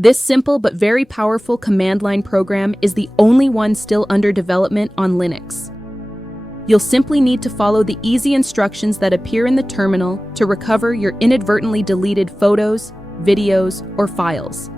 This simple but very powerful command line program is the only one still under development on Linux. You'll simply need to follow the easy instructions that appear in the terminal to recover your inadvertently deleted photos, videos, or files.